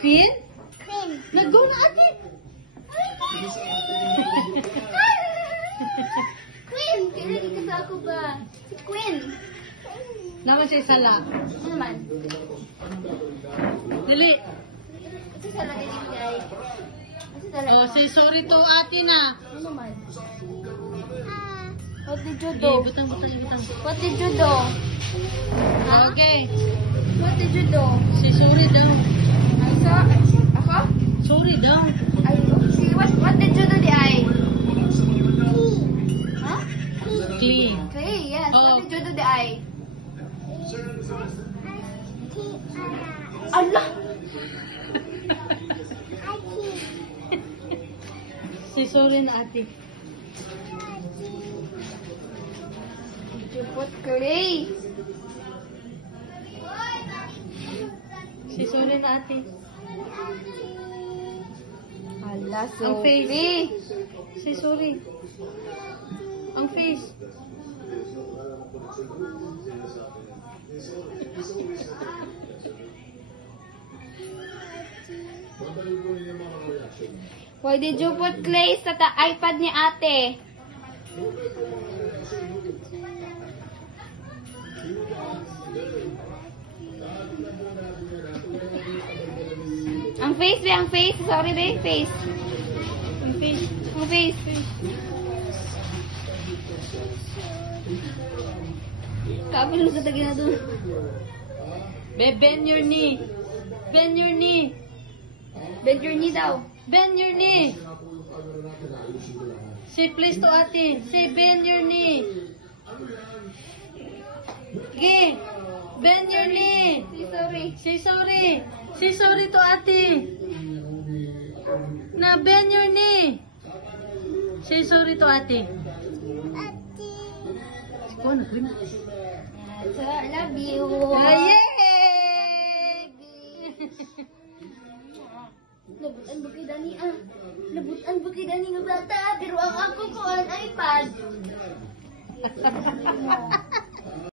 Queen? Queen. Nag-go na ate. Queen. Kaya di ka ako ba? Si Queen. Naman siya sala. Ano naman? Dili. Ito sa lagi ni Jai. Ito sa lagi. Oh, say sorry to ate na. Ano naman? What did you Okay, do? butang. What did you do? Okay. What did you do? Say sorry daw. I saw. Ako? Sorry daw. Ay, see, what did you do di ay? Huh? Clean. Okay, yes. Oh. What did you do di ay? Allah! Say sorry na ate. Did you put clay? Say sorry na ate. Allah, Ang face. Sophie. Say sorry. Ang face. Why did you put clay sa iPad ni ate? Ang face, be, ang face. Sorry, be, face. Ang face. Ang face. Kapil sa tagi na doon. Bend your knee. Bend your knee. Bend your knee daw. Bend your knee. Say please to ate. Say bend your knee. Okay. Bend your knee. Say sorry. Say sorry. Say sorry to ate. Na bend your knee. Say sorry to ate. Ko na ko na. I love you. Yay! Labutan ba kay Dani ah? Labutan ba kay Dani nga bata? Pero ang ako ko ang iPad.